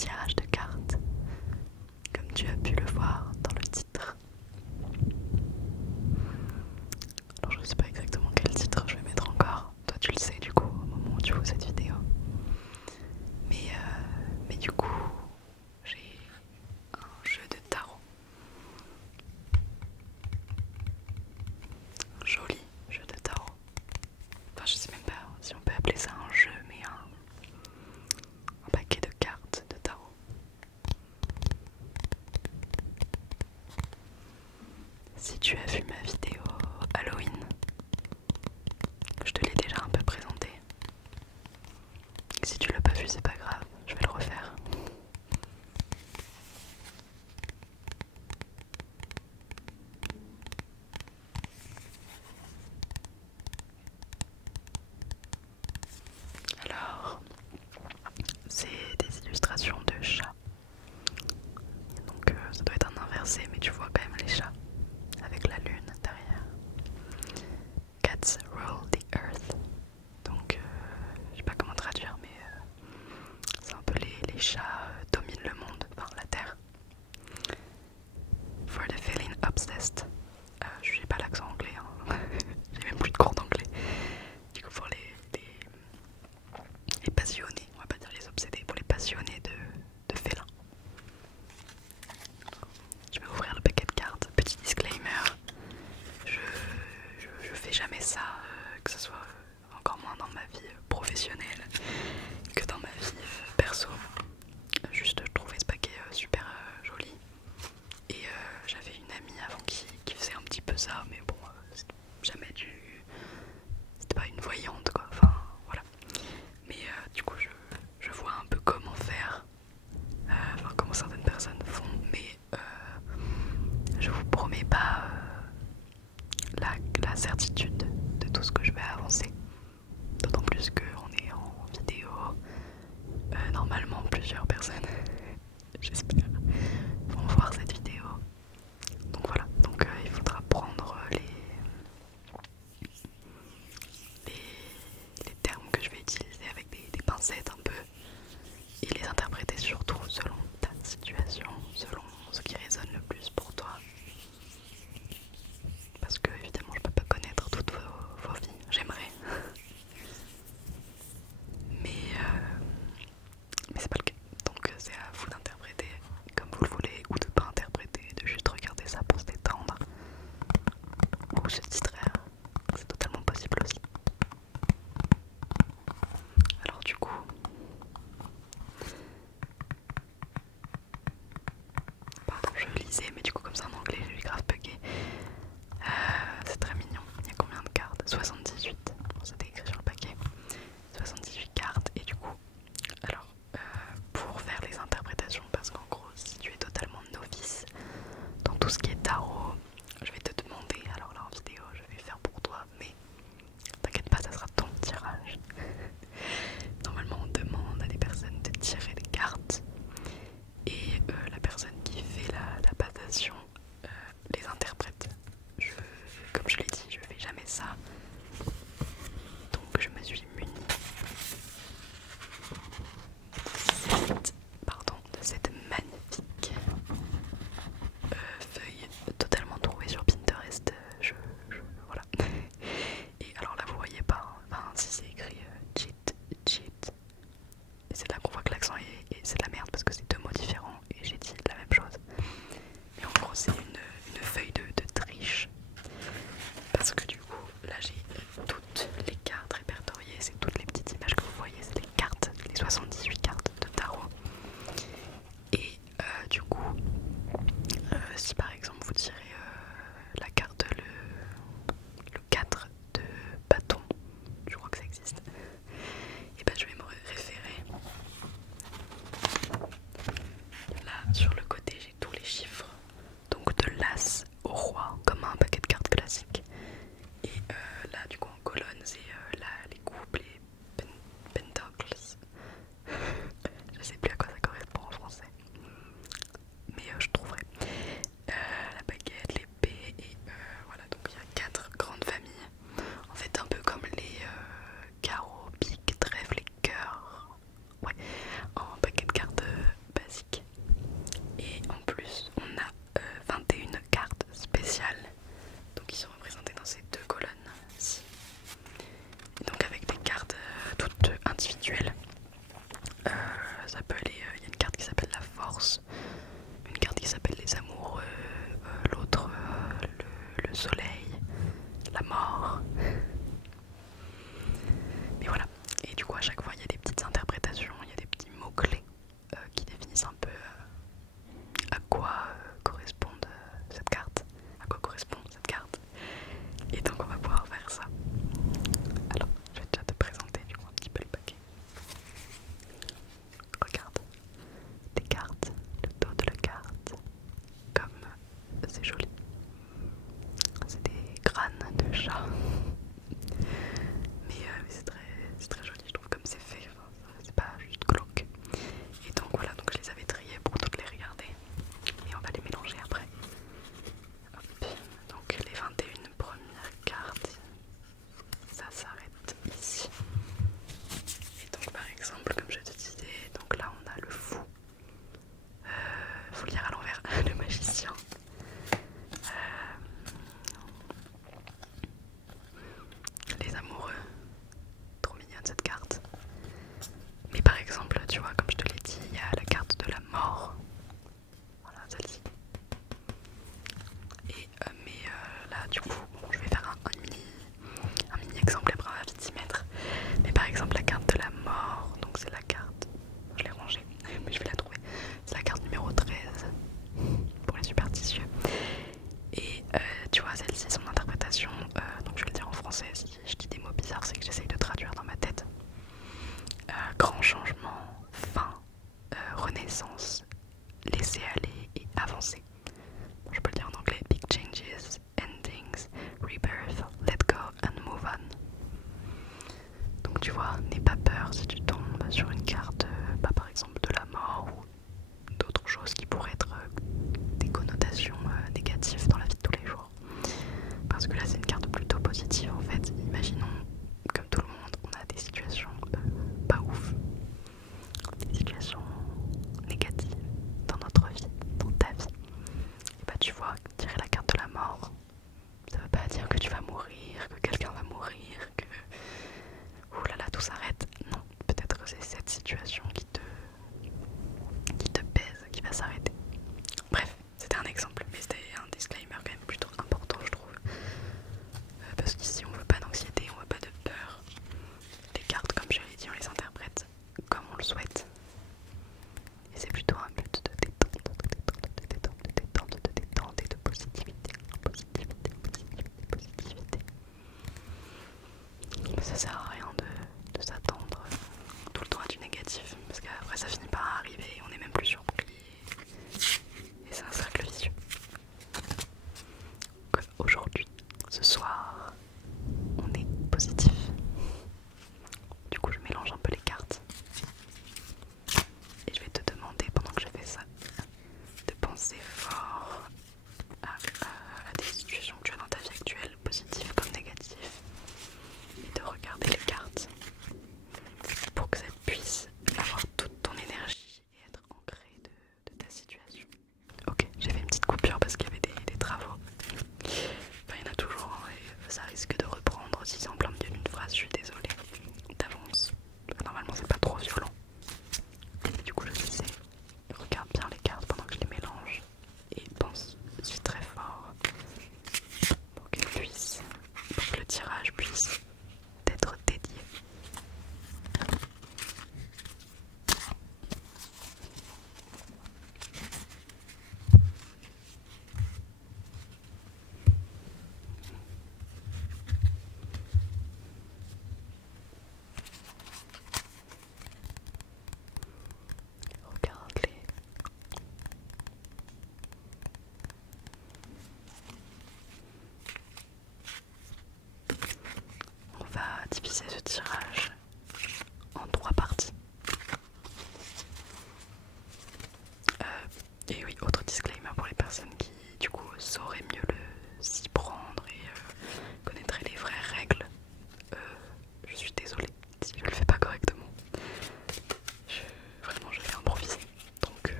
tirage de cartes, comme tu as pu le voir dans le titre. Alors je sais pas exactement quel titre je vais mettre encore, toi tu le sais du coup au moment où tu vois cette vidéo. Mais du coup, j'ai un jeu de tarot. Un joli jeu de tarot. Enfin je sais même pas si on peut appeler ça un jeu, mais un paquet de cartes de tarot. Si tu as vu ma vidéo Halloween, je te l'ai déjà un peu présenté. Si tu l'as pas vu, c'est pas grave, je vais le refaire. Alors, c'est des illustrations de chats. Donc ça doit être un inversé, mais tu vois quand même les chats avec la lune derrière. Cats rule the earth. Donc je sais pas comment traduire, mais c'est un peu les chats dominent le monde, enfin la terre. For the feeling obsessed. Je n'ai pas l'accent anglais, hein. J'ai même plus de cours d'anglais. Du coup pour les passionnés, on va pas dire les obsédés, pour les passionnés de félins. Je vais ouvrir le paquet de cartes. Petit disclaimer, je fais jamais ça, que ce soit encore moins dans ma vie professionnelle que dans ma vie perso. Juste je trouvais ce paquet super joli. Et j'avais une amie avant qui faisait un petit peu ça, mais bon, c'était jamais du... C'était pas une voyante quoi, enfin voilà. Mais du coup je vois un peu comment faire, enfin comment certaines personnes font, mais je vous promets pas la certitude de tout ce que je vais avancer. D'autant plus qu'on est en vidéo, normalement plusieurs personnes, j'espère, vont voir cette vidéo. Donc voilà, donc il faudra prendre les termes que je vais utiliser avec des pincettes un peu et les interpréter surtout selon ta situation, selon ce qui résonne le plus pour toi. Parce que évidemment je peux pas connaître toutes vos vies, j'aimerais. Mais c'est pas le cas. Donc c'est à vous d'interpréter comme vous le voulez ou de pas interpréter, de juste regarder ça pour se détendre ou se distraire. C'est totalement possible aussi. Alors du coup, pardon je lisais mais du coup comme ça en anglais j'ai grave bugué. C'est très mignon. Il y a combien de cartes? 78. Bon, c'était écrit sur le paquet. 78 cartes et du coup, alors pour faire les interprétations, parce qu'en gros si tu es totalement novice dans tout ce qui est tarot, je vais te demander, alors là en vidéo je vais faire pour toi, mais t'inquiète pas, ça sera ton tirage. Normalement on demande à des personnes de tirer des cartes et la personne qui fait la passation les interprète. Comme je l'ai dit, je fais jamais ça, donc je me suis munie de cette magnifique feuille totalement trouvée sur Pinterest. Voilà. Et alors là vous voyez pas, hein. Enfin si c'est écrit cheat. Et c'est là qu'on voit que l'accent c'est de la merde parce que c'est deux mots différents et j'ai dit la même chose. Mais en gros c'est une feuille de triche. Parce que du coup là j'ai toutes les cartes répertoriées, c'est toutes les petites images que vous voyez, c'est les cartes, les 78 cartes de tarot. Et du coup, si par exemple vous tirez la carte le 4 de bâton, je crois que ça existe, et ben je vais me référer ça peut aller. Il y a une carte qui s'appelle la force, une carte qui s'appelle les amoureux, l'autre le soleil, la mort. Mais voilà. Et du coup à chaque fois il y a des petites interprétations, il y a des petits mots-clés qui définissent un peu à quoi correspond cette carte. À quoi correspond cette carte. Et donc on va pouvoir faire ça. Alors, je vais déjà te présenter du coup un petit peu le paquet. Regarde.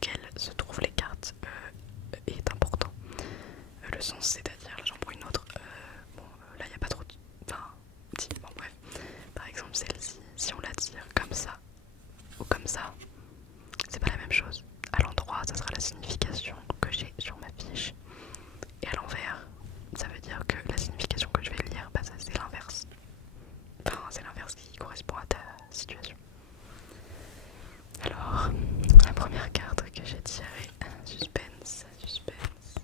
lequel se trouvent les cartes est important. Le sens, c'est-à-dire, là j'en prends une autre, là il n'y a pas trop de... Enfin, si, bon bref. Par exemple celle-ci, si on la tire comme ça ou comme ça, c'est pas la même chose. À l'endroit, ça sera la signification que j'ai sur ma fiche. Et à l'envers, ça veut dire que la signification que je vais lire, bah ça c'est l'inverse. Enfin, c'est l'inverse qui correspond à ta situation. Alors, la première carte que j'ai tirée, suspense, suspense.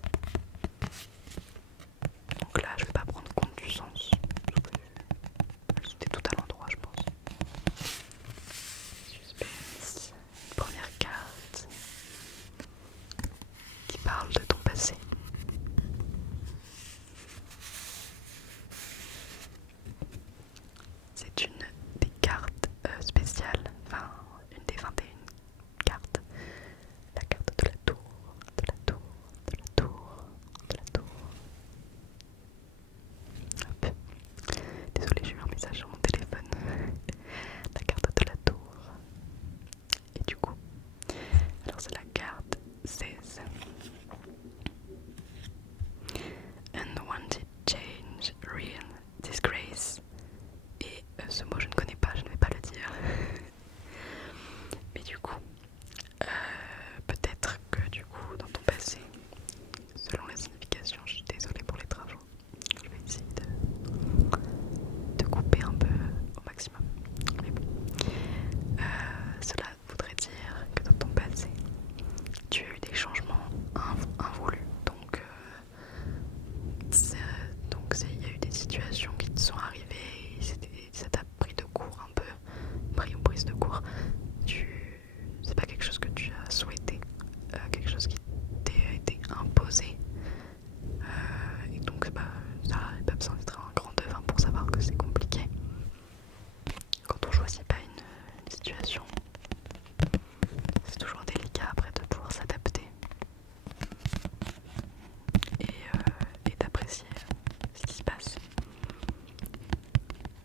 Donc là, je vais pas prendre compte du sens. C'était tout à l'endroit, je pense. Suspense. Première carte qui parle de ton passé. C'est une des cartes spéciales, enfin une des 21 cartes. La carte de la tour, de la tour, de la tour, de la tour. Hop. Désolée, j'ai eu un message sur mon téléphone. La carte de la tour. Et du coup, alors c'est la carte 16. Unwanted change, real disgrace. Et ce mot je ne connais pas, je ne vais pas le dire. Mais du coup, peut-être que du coup dans ton passé, selon la signification, je suis désolée pour les travaux, je vais essayer de couper un peu au maximum. Mais bon, cela voudrait dire que dans ton passé, tu as eu des changements involus. Donc il y a eu des situations qui te sont arrivées et ça t'a pris de court un peu, pris ou prise de court. C'est pas quelque chose que tu as souhaité, quelque chose qui t'a été imposé. Et donc bah, ça n'a pas besoin d'être un grand devin pour savoir que c'est compliqué. Quand on choisit pas une situation, c'est toujours délicat après de pouvoir s'adapter et d'apprécier ce qui se passe.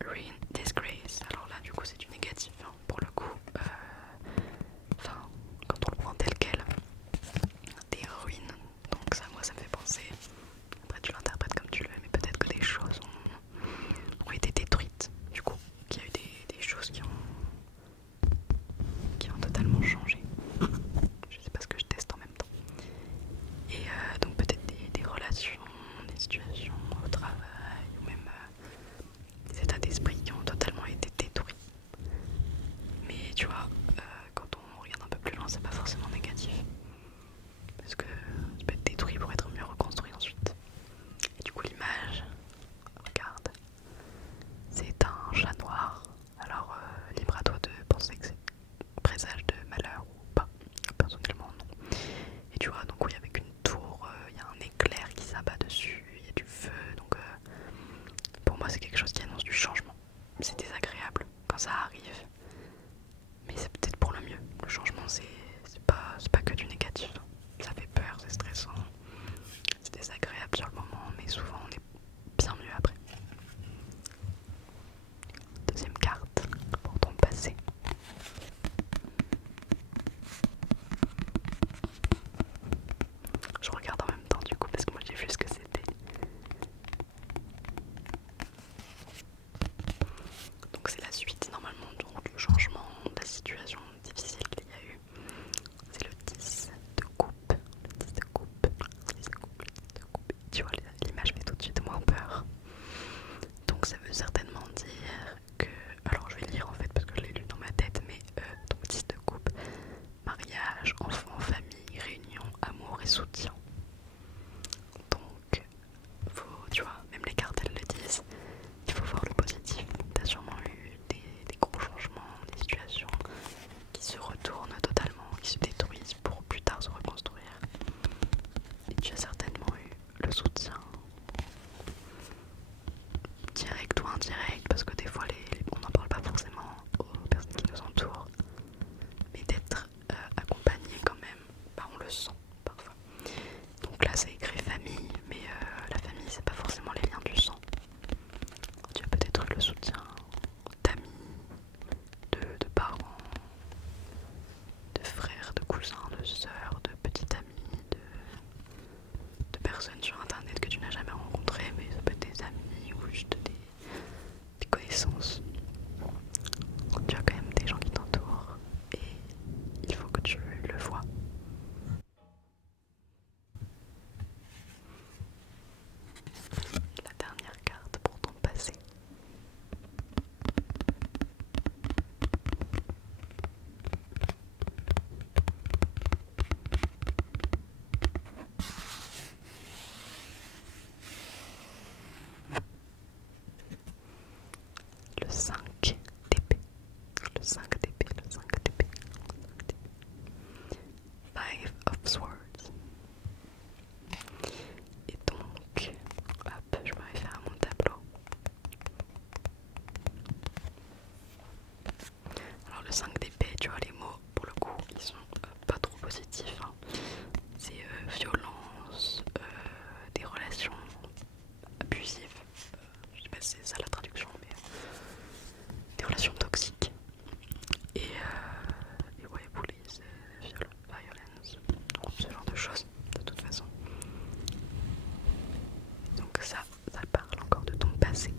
Ruin, disgrace, alors là du coup c'est du négatif hein, pour le coup. Enfin, quand on le prend tel quel, des ruines, donc ça moi ça me fait penser, après tu l'interprètes comme tu le veux, mais peut-être que des choses ont été détruites, du coup, qu'il y a eu des choses qui ont totalement changé. Je sais pas ce que je teste en même temps. Et donc peut-être des relations, des situations au travail, ou même des états d'esprit qui ont totalement été détruits. Mais tu vois, quand on regarde un peu plus loin, c'est pas forcément négatif. Parce que ça peut être détruit pour être mieux reconstruit ensuite. Et du coup l'image, regarde, c'est un chat noir. Alors libre à toi de penser que c'est présage de malheur ou pas. Personnellement non. Et tu vois, donc oui, avec une tour, il y a un éclair qui s'abat dessus, il y a du feu, donc pour moi c'est quelque chose qui annonce du changement. C'est désagréable quand ça arrive, mais c'est peut-être pour le mieux. Le changement c'est pas que du négatif. Ça fait peur, c'est stressant, c'est désagréable sur le moment, mais souvent on est bien mieux après. Deuxième carte pour ton passé. Je regarde en même temps du coup parce que moi j'ai vu ce que c'était. Donc c'est la suite normalement donc, du changement, de la situation difficile qu'il y a eu. C'est le 10 de coupe. Le 10 de coupe. Le 10 de coupe. Le 10 de coupe. Tu vois l'image fait tout de suite moins peur. Donc ça veut certainement dire que... Alors je vais lire en fait parce que je l'ai lu dans ma tête, mais donc 10 de coupe. Mariage, enfant, famille, réunion, amour et soutien. Donc, tu vois, même les cartes elles le disent, il faut voir le positif. T'as sûrement eu des gros changements, des situations qui se retournent totalement, qui se détruisent pour plus tard se reconstruire. Et tu as certainement eu le soutien personnes sur internet que tu n'as jamais rencontrées, mais ça peut être des amis ou juste des connaissances. Tu as quand même des gens qui t'entourent et il faut que tu le vois. La dernière carte pour ton passé. Le 5 d'épée. Le 5 d'épée, le 5 d'épée. Five of Swords. Et donc, hop, je me réfère à mon tableau. Alors le 5 d'épée, tu vois les mots, pour le coup, ils sont pas trop positifs. Hein. C'est violence, des relations abusives. Je sais pas si c'est ça la traduction, mais des relations toxiques. Et ouais, police, violence, ce genre de choses, de toute façon. Donc ça parle encore de ton passé.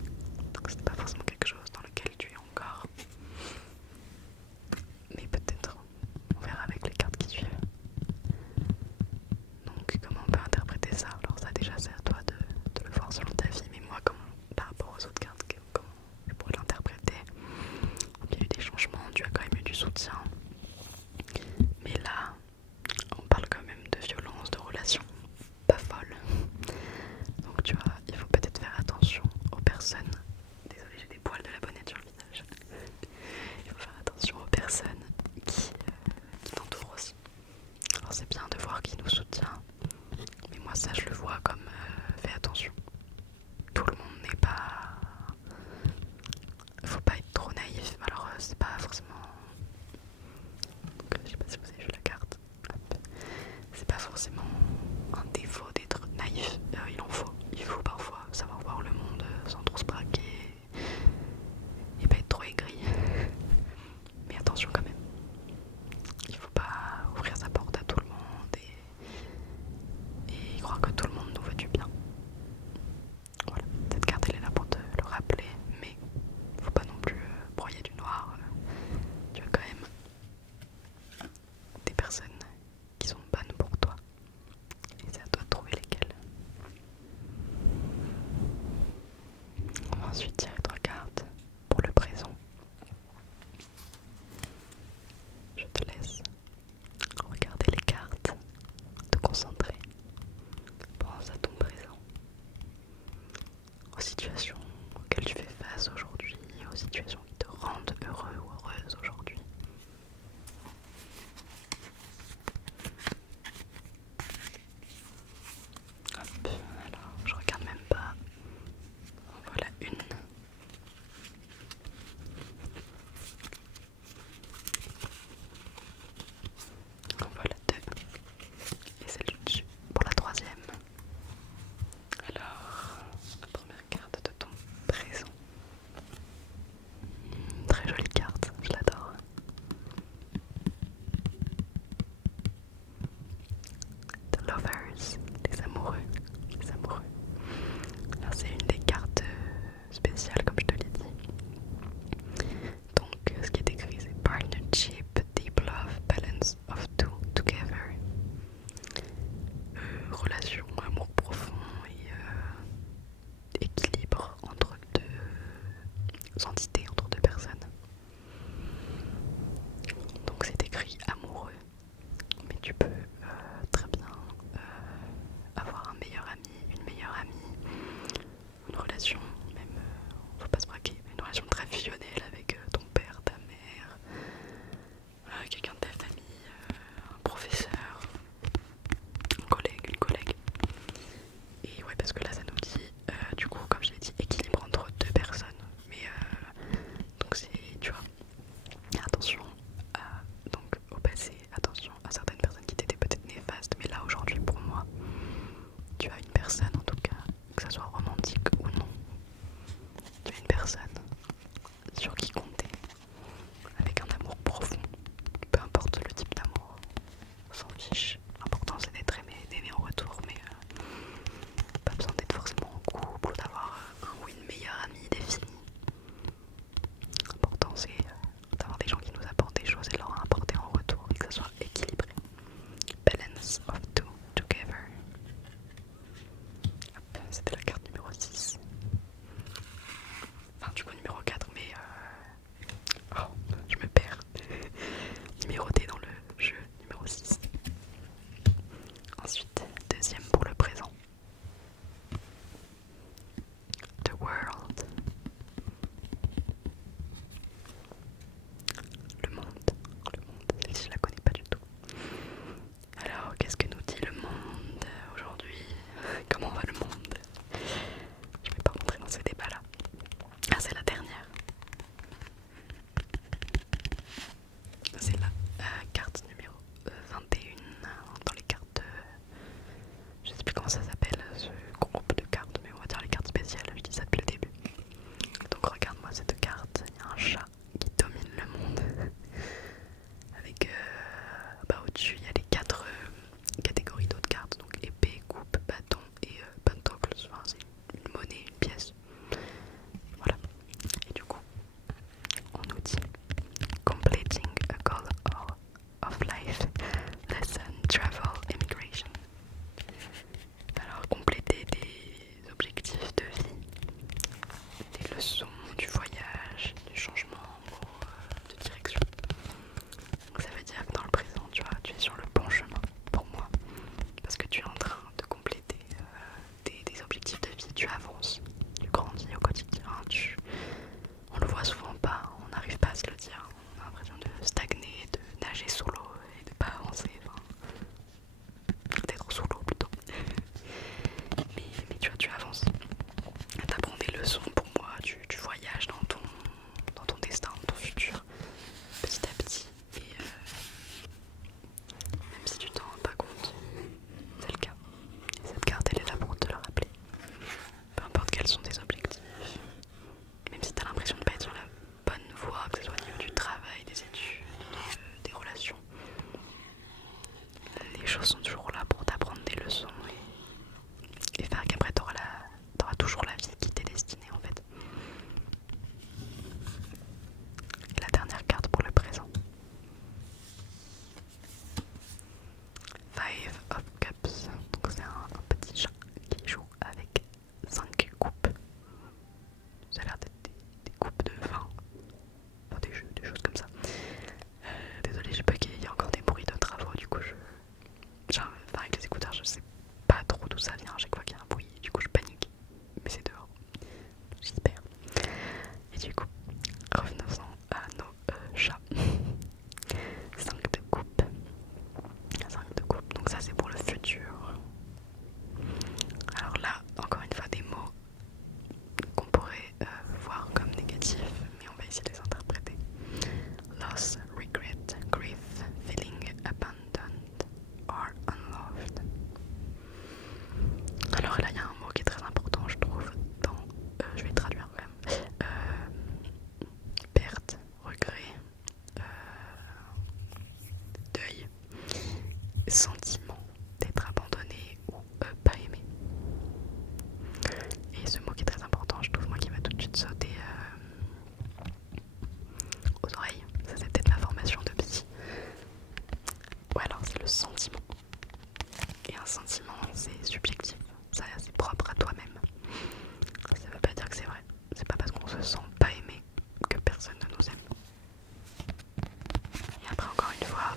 Donc c'est pas forcément quelque chose dans lequel tu es encore. Mais peut-être, on verra avec les cartes qui suivent. Donc comment on peut interpréter ça? Alors ça déjà c'est à toi de le voir selon ta vie, mais moi par rapport aux autres cartes, comment je pourrais l'interpréter? Il y a eu des changements, tu as quand même eu du soutien. Mais là, on parle quand même de violence, de relations pas folles. Donc tu vois, il faut peut-être faire attention aux personnes. Désolée, j'ai des poils de la bonnette sur le visage. Il faut faire attention aux personnes qui t'entourent aussi. Alors c'est bien de voir qui nous soutient, mais moi ça je le vois comme fais attention. Tout le monde n'est pas... Faut pas être trop naïf. Alors c'est pas forcément... Donc, je sais pas si vous avez vu la carte. Hop. C'est pas forcément un défaut d'être naïf. Il en faut. Il faut parfois savoir voir le monde sans trop se braquer et pas être trop aigri. Mais attention quand même. Il faut pas ouvrir sa porte à tout le monde et croire que tout le monde nous veut du bien. Voilà, cette carte elle est là pour te le rappeler, mais faut pas non plus broyer du noir. Tu as quand même des personnes qui sont bonnes pour toi et c'est à toi de trouver lesquelles. On va ensuite tirer 3 cartes pour le présent. Je te laisse regarder les cartes, te concentrer, pense à ton présent, aux situations auxquelles tu fais face aujourd'hui, aux situations qui te rendent heureux ou heureuse aujourd'hui. Hop, alors je regarde même pas. Voilà une. Voilà deux. Et celle du dessus pour la troisième. Alors, la première carte de ton présent. Très jolie carte, je l'adore. The Lovers, les amoureux. Les amoureux. Alors c'est une des cartes spéciales comme je te l'ai dit. Donc ce qui est écrit c'est Partnership, Deep Love, Balance of Two Together. Relation, amour profond et équilibre entre deux entités, entre deux personnes. Donc c'est écrit amoureux, mais tu peux très bien avoir un meilleur ami, une meilleure amie, une relation, même, faut pas se braquer, mais une relation très fusionnelle avec ton père, ta mère, quelqu'un de ta famille, un professeur, un collègue, une collègue. Et ouais, parce que là ça nous dit, du coup, comme je l'ai dit, équilibre entre deux personnes. Mais donc c'est, tu vois, attention donc au passé, attention à certaines personnes qui t'étaient comment ça s'appelle ce groupe de cartes, mais on va dire les cartes spéciales, je dis ça depuis le début. Donc regarde-moi cette carte, il y a un chat qui domine le monde. Avec au-dessus il y a les 4 catégories d'autres cartes, donc épée, coupe, bâton et pentacles. Enfin, c'est une monnaie, une pièce. Voilà. Et du coup, on nous dit completing a goal of life, lesson, travel, immigration. Alors compléter des objectifs de vie, des leçons, du voyage, du changement de direction. Donc ça veut dire que dans le présent, tu vois, tu es sur le bon chemin pour moi. Parce que tu es en train de compléter des objectifs de vie, tu avances, tu grandis au quotidien, on le voit souvent pas, on n'arrive pas à se le dire, on a l'impression de stagner, de nager sous l'eau et de pas avancer, enfin, d'être sous l'eau plutôt. Mais tu vois, tu avances, tu apprends des leçons pour moi, tu voyages dans ton destin, dans ton futur, petit à petit, et même si tu t'en rends pas compte, c'est le cas. Et cette carte elle est là pour te le rappeler. Peu importe quels sont tes objectifs, même si tu as l'impression de ne pas être sur la bonne voie, que ce soit au niveau du travail, des études, des relations, les choses sont toujours là pour t'apprendre des leçons et faire qu'après tu auras toujours la vie qui t'est destinée en fait. Et la dernière carte pour le présent. Five of Cups. Donc c'est un petit chat qui joue avec 5 coupes. Ça a l'air d'être des coupes de vin. Enfin des choses comme ça. Désolée, j'ai pas qu'il y a encore des bruits de travaux, du coup enfin, avec les écouteurs, je sais pas trop d'où ça vient à chaque fois qu'il y a un bruit, du coup je panique. Mais c'est dehors. J'espère. Et du coup, revenons-en à nos chats. 5 de coupe. 5 de coupe, donc ça c'est pour le futur. Alors là, encore une fois, des mots qu'on pourrait voir comme négatifs, mais on va essayer de les interpréter. Loss, regret, grief, feeling abandoned or unloved. Alors là, il y a un mot qui est très important, je trouve, je vais le traduire quand même. Perte, regret, deuil, sentiment d'être abandonné ou pas aimé. Et ce mot qui est très important, je trouve, moi qui va tout de suite sauter aux oreilles, ça c'est peut-être ma formation de psy. Ou alors c'est le sentiment. Et un sentiment c'est subjectif, ça c'est propre à toi-même. Ça veut pas dire que c'est vrai, c'est pas parce qu'on se sent pas aimé que personne ne nous aime. Et après encore une fois,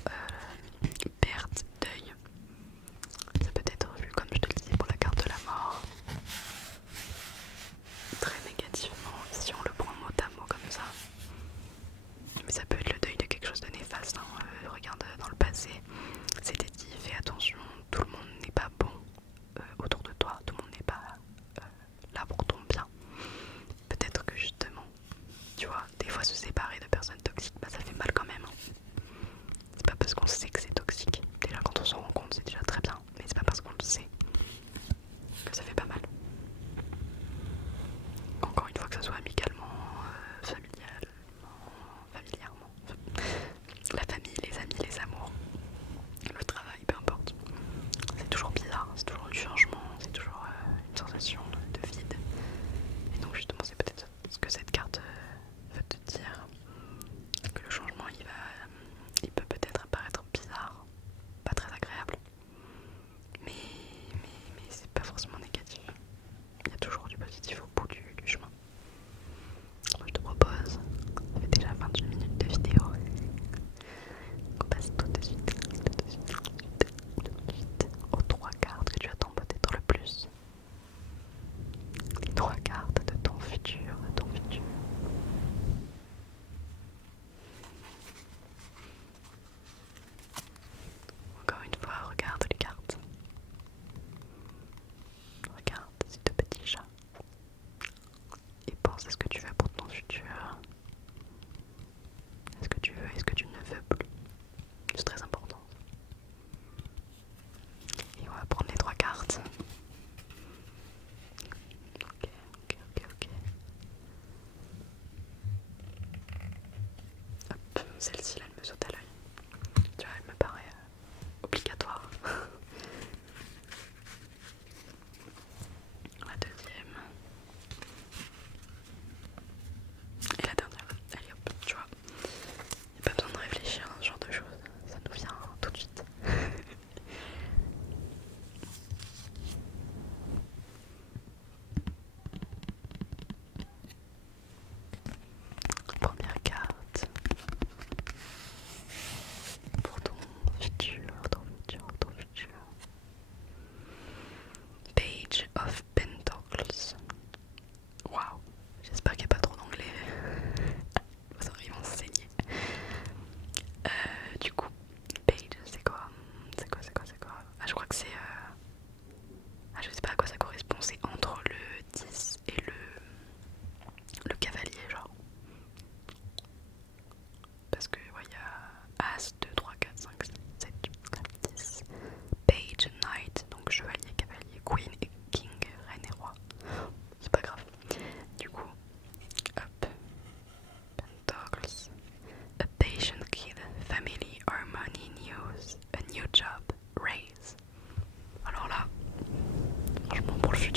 perte, deuil, ça peut être vu comme je te le disais pour la carte de la mort, très négativement si on le prend mot à mot comme ça. Mais ça peut être le deuil de quelque chose de néfaste, hein. Regarde dans le passé, c'était dit, fais attention, tout le monde n'est pas beau,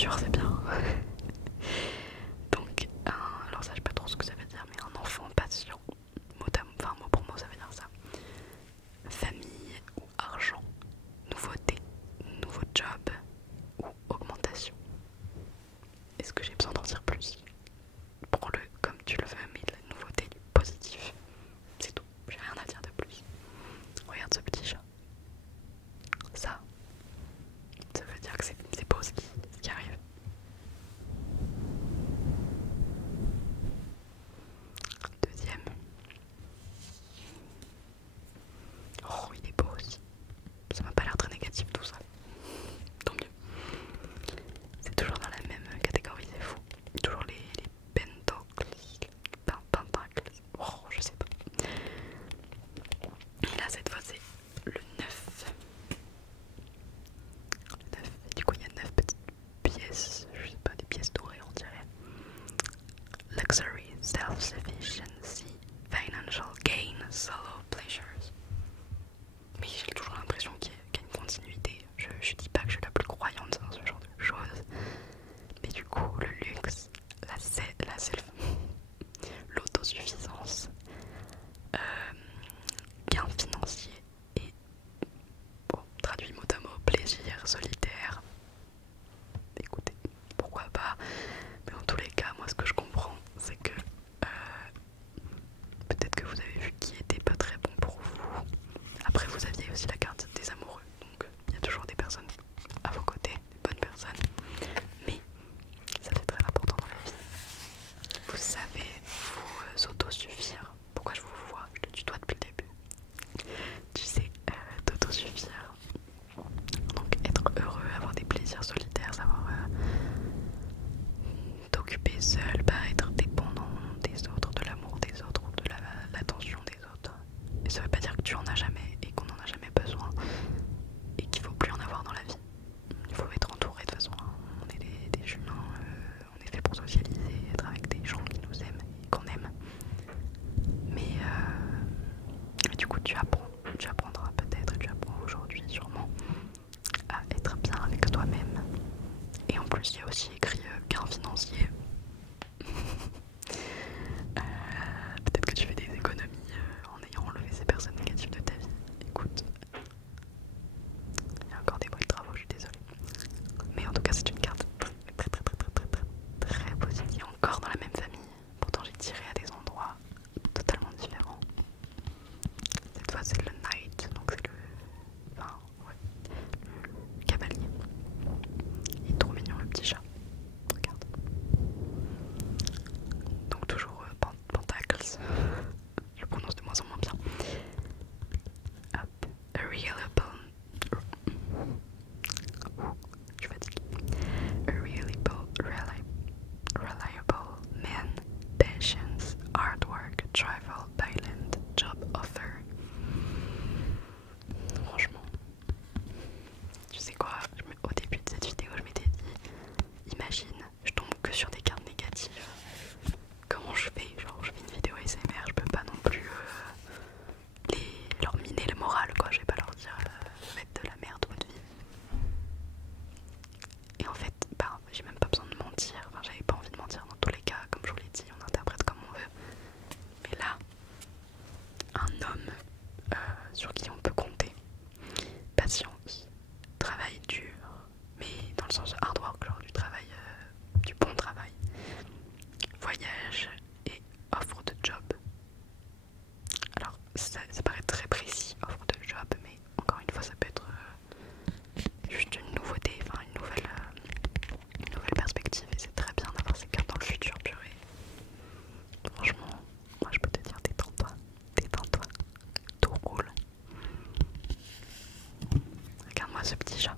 futur, c'est bien. Donc, alors ça je sais pas trop ce que ça veut dire, mais un enfant patient, enfin mot pour mot ça veut dire ça. Famille ou argent, nouveauté, nouveau job ou augmentation. Est-ce que j'ai besoin d'en dire plus? Prends-le comme tu le veux, mais la nouveauté du positif, c'est tout, j'ai rien à dire de plus. Regarde ce petit chat. Ça veut dire que c'est beau ce qui arrive. Deuxième. Oh, il est beau aussi. Ça m'a pas l'air très négatif tout ça. Tant mieux. C'est toujours dans la même catégorie, c'est fou. Toujours les pentacles. Pentacles. Oh, je sais pas. Et là, cette fois, c'est le 9. Le 9. Et du coup, il y a 9 petites pièces. Je sais pas, des pièces dorées, on dirait. Luxury, self-sufficiency, financial gain, solo pleasures. Mais j'ai toujours l'impression qu'il y a une continuité. Je dis pas que je suis la plus croyante dans ce genre de choses. Mais du coup, le luxe, l'autosuffisance, gain financier et, bon, traduit mot à mot, plaisir solitaire. Écoutez, pourquoi pas. Mais en tous les cas, moi ce que je comprends, c'est que peut-être que vous avez vu qui était pas très bon pour vous. Après, vous aviez aussi la carte des amoureux, donc il y a toujours des personnes à vos côtés, des bonnes personnes. Mais ça c'est très important dans la vie. Vous savez vous autosuffire. Pourquoi je vous vois? Je te tutoie depuis le début. Tu sais, t'autosuffire. Donc être heureux, avoir des plaisirs solitaires, savoir t'occuper seul, pas être dépendant des autres, de l'amour des autres ou de l'attention des autres. Et ça veut pas dire que tu en as jamais et qu'on en a jamais besoin et qu'il faut plus en avoir dans la vie. Il faut être entouré de toute façon. On est des humains, on est fait pour socialiser, être avec des gens qui nous aiment et qu'on aime. Mais du coup tu apprendras peut-être, tu apprends aujourd'hui sûrement à être bien avec toi-même. Et en plus il y a aussi écrit gain financier. Peut-être que tu fais des économies en ayant enlevé ces personnes négatives de ta vie. Écoute, il y a encore des bruits de travaux, je suis désolée. Mais en tout cas c'est une carte très positive. Encore dans la même famille. Pourtant j'ai tiré à des endroits totalement différents. Cette fois c'est le knight, donc c'est le cavalier. Il est trop mignon le petit chat. Regarde. Donc toujours pentacles. Je le prononce de moins en moins bien. Hop. A reliable. Je suis fatiguée. A reliable man, patience, hard work, travel, Thailand, job offer. Franchement, tu sais quoi, au début de cette vidéo je m'étais dit, imagine, je tombe que sur des cartes négatives. Comment je fais? Genre je fais une vidéo ASMR, je peux pas non plus leur miner le moral quoi, je vais pas leur dire faites de la merde votre vie. Et en fait, bah, j'ai même pas besoin de mentir, enfin j'avais pas envie de mentir dans tous les cas, comme je vous l'ai dit, on interprète comme on veut. Mais là, un homme sur qui on peut compter, patience, travail dur, mais dans le sens hard work, genre du travail, du bon travail, voyage et offre de job. Alors ça paraît très précis, offre de job, mais encore une fois ça peut être juste une nouveauté, enfin une nouvelle perspective, et c'est très bien d'avoir ces cartes dans le futur, purée. Franchement, moi je peux te dire détends-toi, tout roule. Regarde-moi ce petit chat.